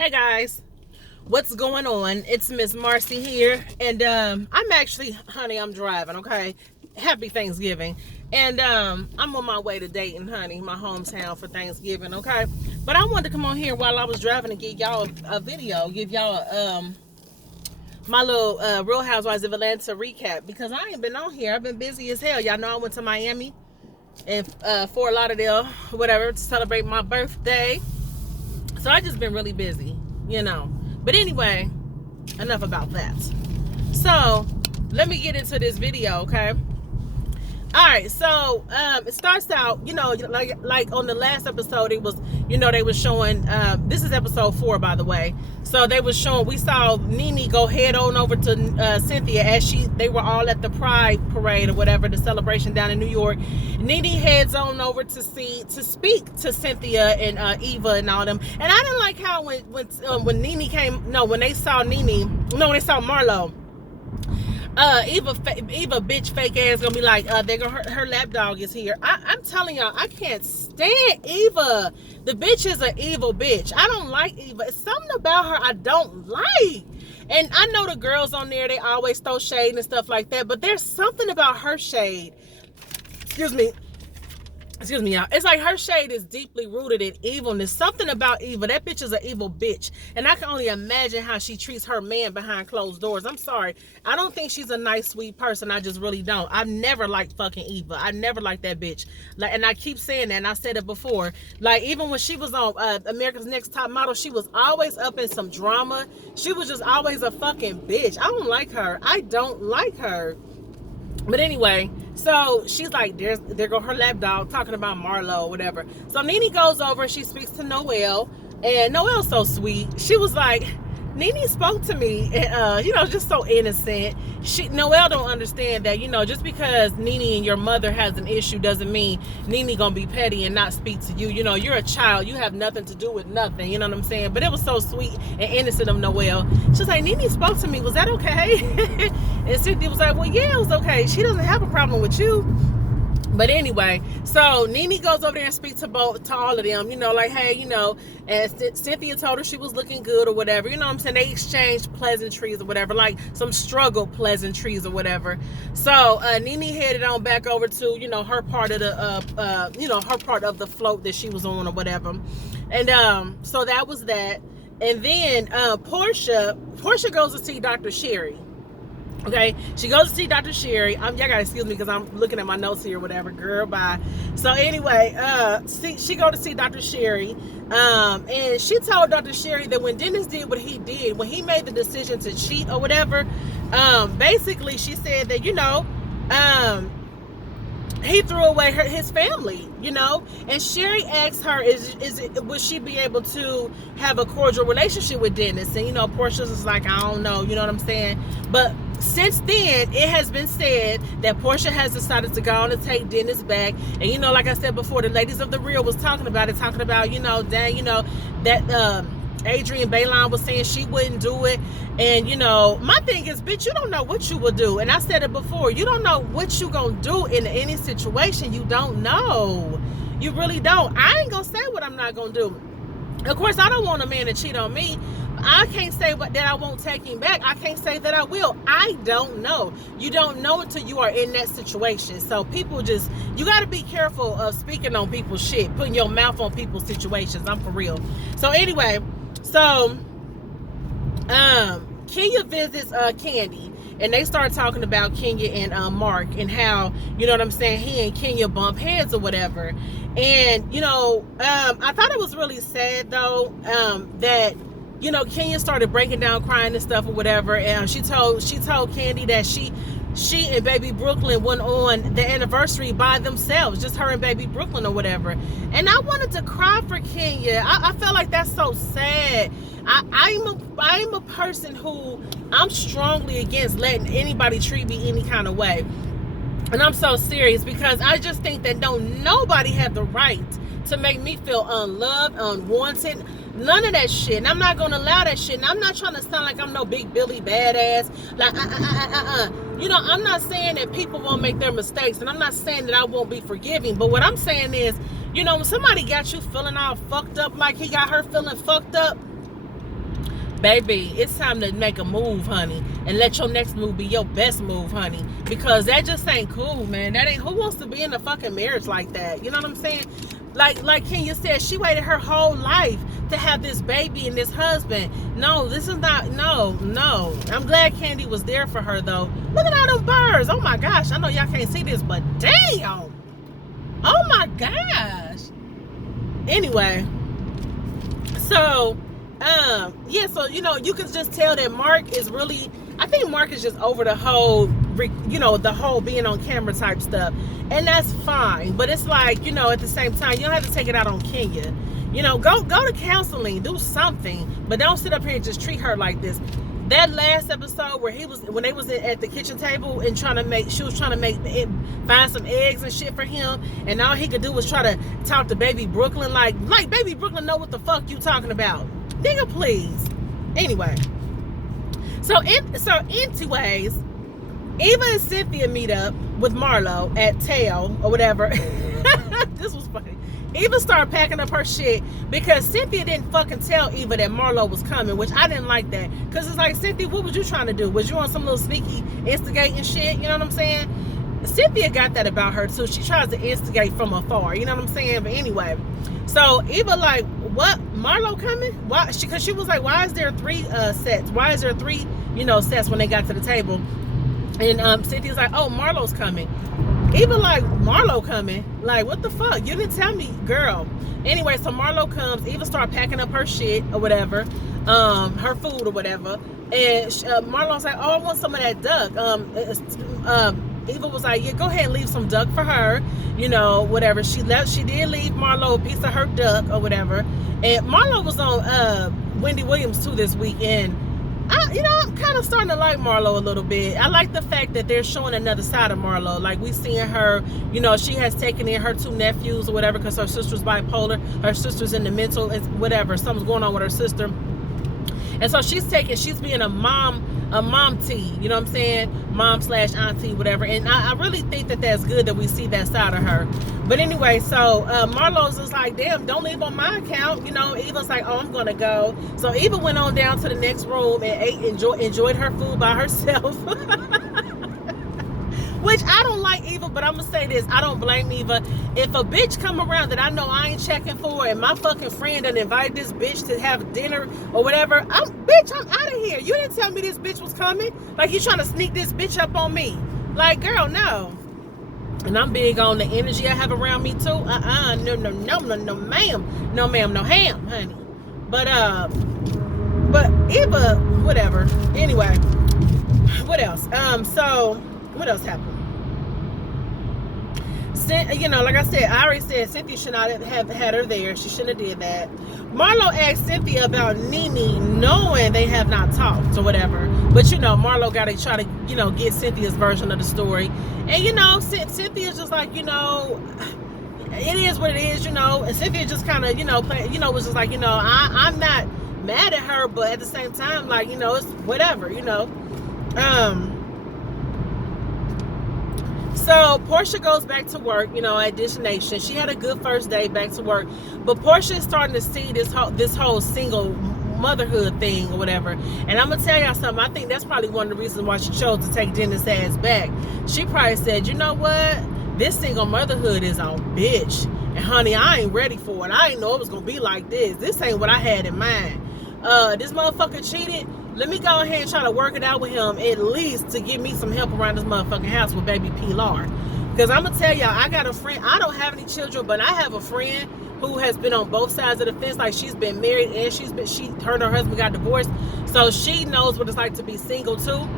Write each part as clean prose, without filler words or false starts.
Hey guys, what's going on? It's Miss Marcy here, and I'm actually, honey, I'm driving. Okay, happy Thanksgiving, and I'm on my way to Dayton, honey, my hometown for Thanksgiving. Okay, but I wanted to come on here while I was driving and give y'all a video, give y'all my little Real Housewives of Atlanta recap because I ain't been on here. I've been busy as hell. Y'all know I went to Miami and Fort Lauderdale, whatever, to celebrate my birthday. So I just been really busy, you know. But anyway, enough about that. So let me get into this video, okay? All right, so it starts out, you know, like on the last episode, it was, you know, they were showing, this is episode 4, by the way. So they were showing, we saw Nene go head on over to Cynthia as they were all at the Pride Parade or whatever, the celebration down in New York. Nene heads on over to speak to Cynthia and Eva and all them. And I didn't like how when Nene came, no, when they saw Nene, no, when they saw Marlo, Eva bitch fake ass gonna be like, her lapdog is here. I'm telling y'all, I can't stand Eva. The bitch is an evil bitch. I don't like Eva. It's something about her I don't like. And I know the girls on there, they always throw shade and stuff like that, but there's something about her shade. Excuse me, y'all. It's like her shade is deeply rooted in evilness. Something about Eva. That bitch is an evil bitch. And I can only imagine how she treats her man behind closed doors. I'm sorry. I don't think she's a nice, sweet person. I just really don't. I've never liked fucking Eva. I never liked that bitch. Like, and I keep saying that, and I said it before. Like, even when she was on America's Next Top Model, she was always up in some drama. She was just always a fucking bitch. I don't like her. I don't like her. But anyway, so she's like, there go her lapdog talking about Marlo or whatever. So Nene goes over, she speaks to Noelle, and Noelle's so sweet. She was like, Nene spoke to me, and you know, just so innocent. Noelle don't understand that, you know, just because Nene and your mother has an issue doesn't mean Nene gonna be petty and not speak to you. You know, you're a child. You have nothing to do with nothing. You know what I'm saying? But it was so sweet and innocent of Noelle. She's like, Nene spoke to me. Was that okay? And Cynthia was like, well, yeah, it was okay. She doesn't have a problem with you. But anyway, so Nene goes over there and speaks to all of them, you know, like, hey, you know, and Cynthia told her she was looking good or whatever, you know what I'm saying? They exchanged pleasantries or whatever, like some struggle pleasantries or whatever. So Nene headed on back over to, you know, her part of the, you know, her part of the float that she was on or whatever. And so that was that. And then Portia goes to see Dr. Sherry. Okay, she goes to see Dr. Sherry. Y'all gotta excuse me because I'm looking at my notes here, whatever. Girl, bye. So anyway, she go to see Dr. Sherry, and she told Dr. Sherry that when Dennis did what he did, when he made the decision to cheat or whatever, basically she said that, you know, he threw away his family, you know. And Sherry asked her, would she be able to have a cordial relationship with Dennis? And, you know, Portia was like, I don't know, you know what I'm saying? But since then, it has been said that Portia has decided to go on and take Dennis back. And, you know, like I said before, the ladies of the Real was talking about, you know, that, you know, that Adrienne Bailon was saying she wouldn't do it. And, you know, my thing is, bitch, you don't know what you will do. And I said it before, you don't know what you gonna do in any situation. You don't know. You really don't. I ain't gonna say what I'm not gonna do. Of course, I don't want a man to cheat on me. I can't say that I won't take him back. I can't say that I will. I don't know. You don't know until you are in that situation. So people just, you got to be careful of speaking on people's shit, putting your mouth on people's situations. I'm for real. So anyway, so Kenya visits Candy, and they start talking about Kenya and Mark and how, you know what I'm saying, he and Kenya bump heads or whatever. And, you know, I thought it was really sad though, that, you know, Kenya started breaking down, crying and stuff or whatever. And she told Candy that she and baby Brooklyn went on the anniversary by themselves, just her and baby Brooklyn or whatever. And I wanted to cry for Kenya. I felt like that's so sad. I'm a person who, I'm strongly against letting anybody treat me any kind of way. And I'm so serious because I just think that nobody had the right to make me feel unloved, unwanted, none of that shit. And I'm not gonna allow that shit. And I'm not trying to sound like I'm no big Billy badass. Like, you know, I'm not saying that people won't make their mistakes, and I'm not saying that I won't be forgiving. But what I'm saying is, you know, when somebody got you feeling all fucked up like he got her feeling fucked up, baby, it's time to make a move, honey, and let your next move be your best move, honey, because that just ain't cool, man. That ain't, who wants to be in a fucking marriage like that? You know what I'm saying? Like Kenya said, she waited her whole life to have this baby and this husband. No, this is not, no. I'm glad Candy was there for her, though. Look at all them birds. Oh my gosh, I know y'all can't see this, but damn. Oh my gosh. Anyway, so yeah, so you can just tell that Mark is really, I think Mark is just over the whole, the whole being on camera type stuff, and that's fine. But it's like, at the same time, you don't have to take it out on Kenya. Go to counseling, do something, but don't sit up here and just treat her like this. That last episode where when they was at the kitchen table and she was trying to find some eggs and shit for him, and all he could do was try to talk to Baby Brooklyn like Baby Brooklyn know what the fuck you talking about, nigga, please. Anyway, so anyways, Eva and Cynthia meet up with Marlo at Tail or whatever. This was funny. Eva started packing up her shit because Cynthia didn't fucking tell Eva that Marlo was coming, which I didn't like that. Because it's like, Cynthia, what was you trying to do? Was you on some little sneaky instigating shit? You know what I'm saying? Cynthia got that about her too. She tries to instigate from afar. You know what I'm saying? But anyway, so Eva like, what? Marlo coming? Why? Because she was like, why is there 3 sets? Why is there 3, sets when they got to the table? And Cynthia's like, oh, Marlo's coming. Eva like, Marlo coming? Like, what the fuck? You didn't tell me, girl. Anyway, so Marlo comes. Eva start packing up her shit or whatever, her food or whatever. And Marlo's like, oh, I want some of that duck. Eva was like, yeah, go ahead and leave some duck for her. Whatever. She did leave Marlo a piece of her duck or whatever. And Marlo was on Wendy Williams too this weekend. I'm kind of starting to like Marlo a little bit. I like the fact that they're showing another side of Marlo. Like, we seeing her, she has taken in her 2 nephews or whatever because her sister's bipolar. Her sister's in the mental, whatever. Something's going on with her sister. And so she's being a mom tea, you know what I'm saying? Mom/auntie, whatever. And I really think that that's good that we see that side of her. But anyway, so Marlo's is like, damn, don't leave on my account. Eva's like, oh, I'm going to go. So Eva went on down to the next room and enjoyed her food by herself. Which I don't like Eva, but I'm going to say this. I don't blame Eva. If a bitch come around that I know I ain't checking for and my fucking friend done invited this bitch to have dinner or whatever, I'm out of here. You didn't tell me this bitch was coming. Like, you trying to sneak this bitch up on me. Like, girl, no. And I'm big on the energy I have around me too. No, ma'am. No, ma'am, no ham, honey. But Eva, whatever. Anyway, what else? So what else happened? Like I said, I already said Cynthia should not have had her there. She shouldn't have did that. Marlo asked Cynthia about Nene, knowing they have not talked or whatever. But Marlo got to try to get Cynthia's version of the story. And Cynthia's just like, it is what it is, And Cynthia just kind of was just like, I'm not mad at her, but at the same time, like, it's whatever, So Portia goes back to work, at Dish Nation. She had a good first day back to work, but Portia is starting to see this whole single motherhood thing or whatever. And I'm gonna tell y'all something. I think that's probably one of the reasons why she chose to take Dennis' ass back. She probably said, you know what? This single motherhood is on bitch, and honey, I ain't ready for it. I ain't know it was gonna be like this. This ain't what I had in mind. This motherfucker cheated. Let me go ahead and try to work it out with him, at least to give me some help around this motherfucking house with baby Pilar. Because I'm going to tell y'all, I got a friend. I don't have any children, but I have a friend who has been on both sides of the fence. Like, she's been married and her and her husband got divorced. So she knows what it's like to be single too.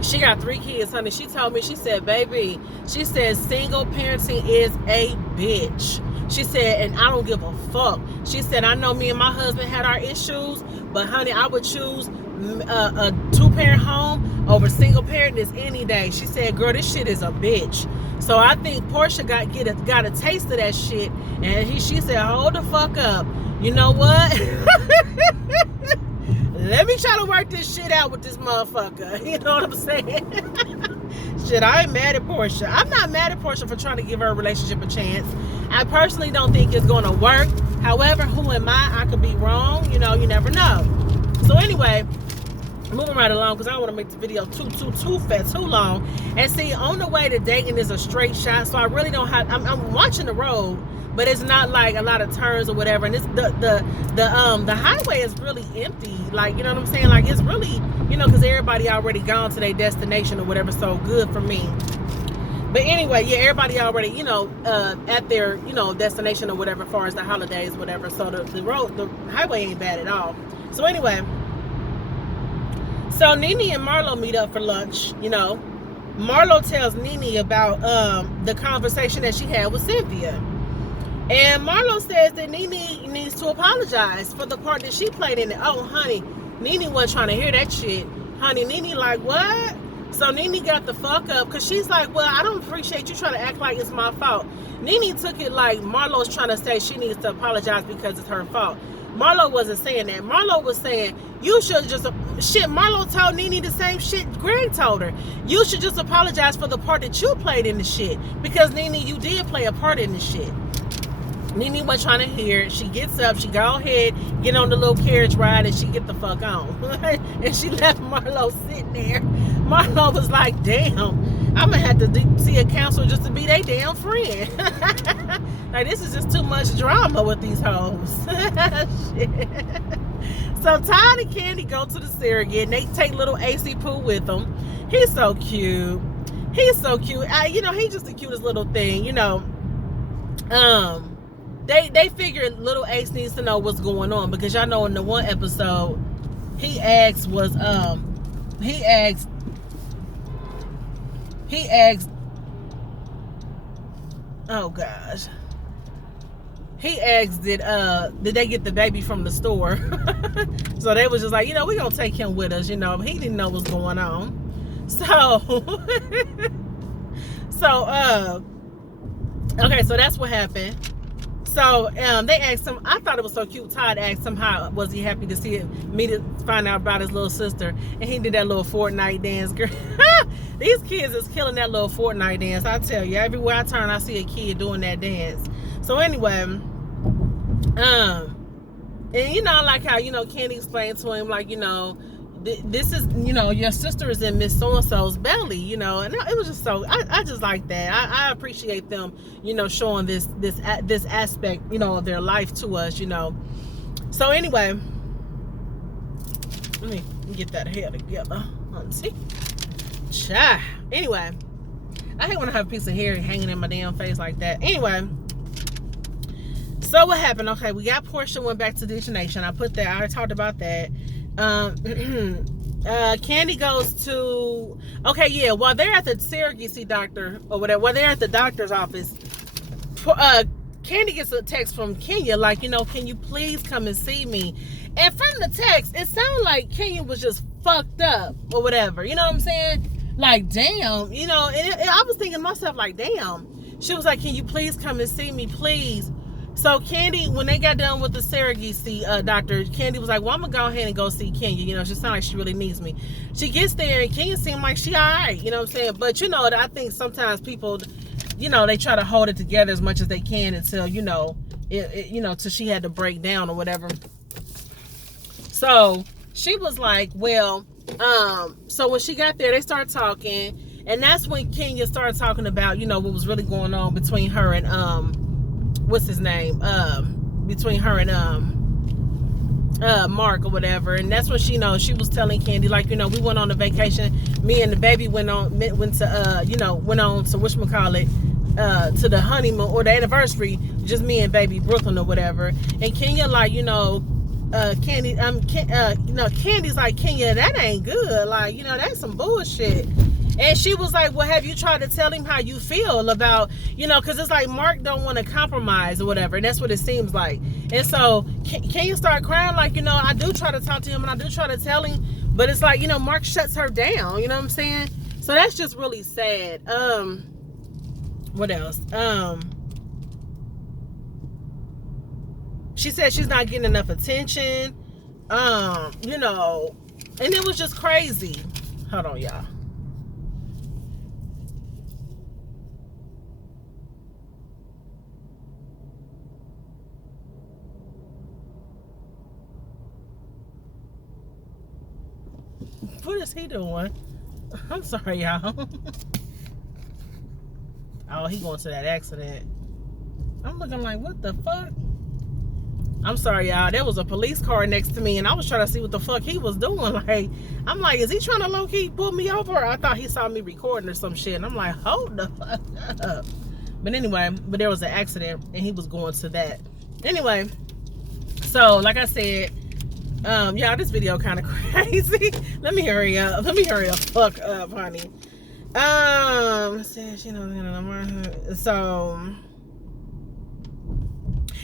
She got 3 kids, honey. She told me, she said, baby, she said, single parenting is a bitch. She said, and I don't give a fuck. She said, I know me and my husband had our issues, but honey, I would choose a 2-parent home over single parent this any day. She said, girl, this shit is a bitch. So I think Portia got a taste of that shit, and she said, hold the fuck up. You know what? Let me try to work this shit out with this motherfucker. You know what I'm saying? Shit, I ain't mad at Portia. I'm not mad at Portia for trying to give her relationship a chance. I personally don't think it's going to work. However, who am I? I could be wrong. You never know. So anyway, moving right along because I don't want to make the video too long. And see, on the way to Dayton is a straight shot, so I really don't have. I'm watching the road, but it's not like a lot of turns or whatever. And it's the highway is really empty. Like, you know what I'm saying? Like, it's really, you know, because everybody already gone to their destination or whatever. So good for me. But anyway, yeah, everybody already, you know, at their, you know, destination or whatever, as far as the holidays, whatever. So the highway ain't bad at all. So anyway. So Nene and Marlo meet up for lunch, you know. Marlo tells Nene about the conversation that she had with Cynthia. And Marlo says that Nene needs to apologize for the part that she played in it. Oh, honey, Nene wasn't trying to hear that shit. Honey, Nene like, what? So Nene got the fuck up because she's like, well, I don't appreciate you trying to act like it's my fault. Nene took it like Marlo's trying to say she needs to apologize because it's her fault. Marlo wasn't saying that. Marlo was saying, you should just, shit, Marlo told Nene the same shit Greg told her. You should just apologize for the part that you played in the shit. Because Nene, you did play a part in the shit. Nene wasn't trying to hear it. She gets up, she go ahead, get on the little carriage ride, and she get the fuck on. And she left Marlo sitting there. Marlo was like, damn, I'm gonna have to see a counselor just to be their damn friend. Like, this is just too much drama with these hoes. Shit. So Todd and Candy go to the surrogate, and they take little AC Pooh with them. He's so cute. He's so cute. You know, he's just the cutest little thing, you know. They figured little Ace needs to know what's going on because y'all know in the one episode he asked oh gosh, he asked did they get the baby from the store. So they was just like, you know, we gonna take him with us, you know. He didn't know what's going on. So okay, so that's what happened. So they asked him, I thought it was so cute. Todd asked him how was he happy to see me to find out about his little sister. And he did that little Fortnite dance. Girl. These kids is killing that little Fortnite dance. I tell you, everywhere I turn, I see a kid doing that dance. So anyway, and you know, like how, you know, Candy explained to him, like, you know, this is, you know, your sister is in Miss So-and-so's belly, you know, and it was just so, I just like that. I appreciate them, you know, showing this aspect, you know, of their life to us, you know. So anyway, let me get that hair together. Let's see. Cha. Anyway, I hate when I have a piece of hair hanging in my damn face like that. Anyway, so what happened? Okay, we got Portia went back to Dish Nation. I put that, I already talked about that. Candy goes to, okay, yeah, while they're at the surrogacy doctor or whatever, while they're at the doctor's office, Candy gets a text from Kenya like, you know, can you please come and see me? And from the text, it sounded like Kenya was just fucked up or whatever, you know what I'm saying? Like, damn, you know, and I was thinking to myself, like, damn. She was like, can you please come and see me, please? So Candy, when they got done with the surrogacy doctor, Candy was like, well, I'm going to go ahead and go see Kenya. You know, she sounds like she really needs me. She gets there, and Kenya seemed like she all right, you know what I'm saying? But, you know, I think sometimes people, you know, they try to hold it together as much as they can until, you know, you know, till she had to break down or whatever. So she was like, well, so when she got there, they started talking. And that's when Kenya started talking about, you know, what was really going on between her and, what's his name, between her and Mark or whatever. And that's when she, you know, she was telling Candy, like, you know, we went on a vacation, me and the baby went to you know, went on to whatchamacallit, to the honeymoon or the anniversary, just me and baby Brooklyn or whatever. And Kenya, like, you know, Candy, you know, Candy's like, Kenya, that ain't good, like, you know, that's some bullshit. And she was like, well, have you tried to tell him how you feel about, you know, because it's like Mark don't want to compromise or whatever. And that's what it seems like. And so can you start crying? Like, you know, I do try to talk to him and I do try to tell him. But it's like, you know, Mark shuts her down. You know what I'm saying? So that's just really sad. What else? She said she's not getting enough attention. You know, and it was just crazy. Hold on, y'all. What is he doing? I'm sorry, y'all. Oh, he going to that accident. I'm looking like, what the fuck? I'm sorry, y'all. There was a police car next to me, and I was trying to see what the fuck he was doing. Like, I'm like, is he trying to low-key pull me over? I thought he saw me recording or some shit. And I'm like, hold the fuck up. But anyway, there was an accident, and he was going to that. Anyway, so like I said, y'all, this video kind of crazy. Let me hurry up. Let me hurry the fuck up, honey. Says, you know, so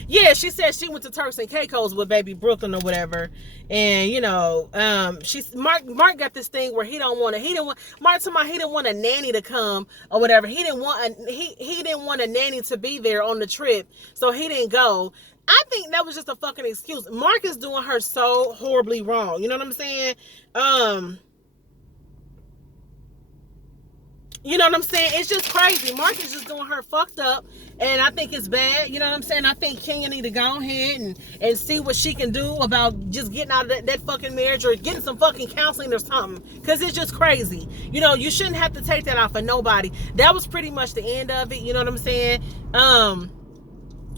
yeah, she said she went to Turks and Caicos with baby Brooklyn or whatever, and you know, Mark got this thing where he didn't want Mark told me he didn't want a nanny to come or whatever. He didn't want a nanny to be there on the trip, so he didn't go. I think that was just a fucking excuse. Mark is doing her so horribly wrong. You know what I'm saying? You know what I'm saying? It's just crazy. Mark is just doing her fucked up, and I think it's bad. You know what I'm saying? I think Kenya need to go ahead and see what she can do about just getting out of that fucking marriage or getting some fucking counseling or something, because it's just crazy. You know, you shouldn't have to take that out for nobody. That was pretty much the end of it. You know what I'm saying?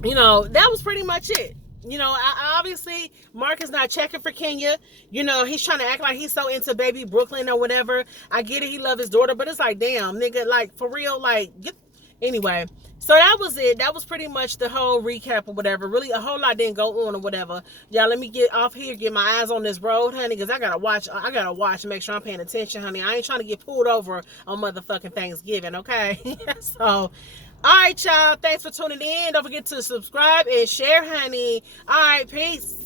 You know, that was pretty much it. You know, obviously, Mark is not checking for Kenya. You know, he's trying to act like he's so into baby Brooklyn or whatever. I get it, he loves his daughter, but it's like, damn, nigga, like, for real, like, get... Anyway, so that was it. That was pretty much the whole recap or whatever. Really, a whole lot didn't go on or whatever. Y'all, let me get off here, get my eyes on this road, honey, because I gotta watch and make sure I'm paying attention, honey. I ain't trying to get pulled over on motherfucking Thanksgiving, okay? So... all right, y'all. Thanks for tuning in. Don't forget to subscribe and share, honey. All right, peace.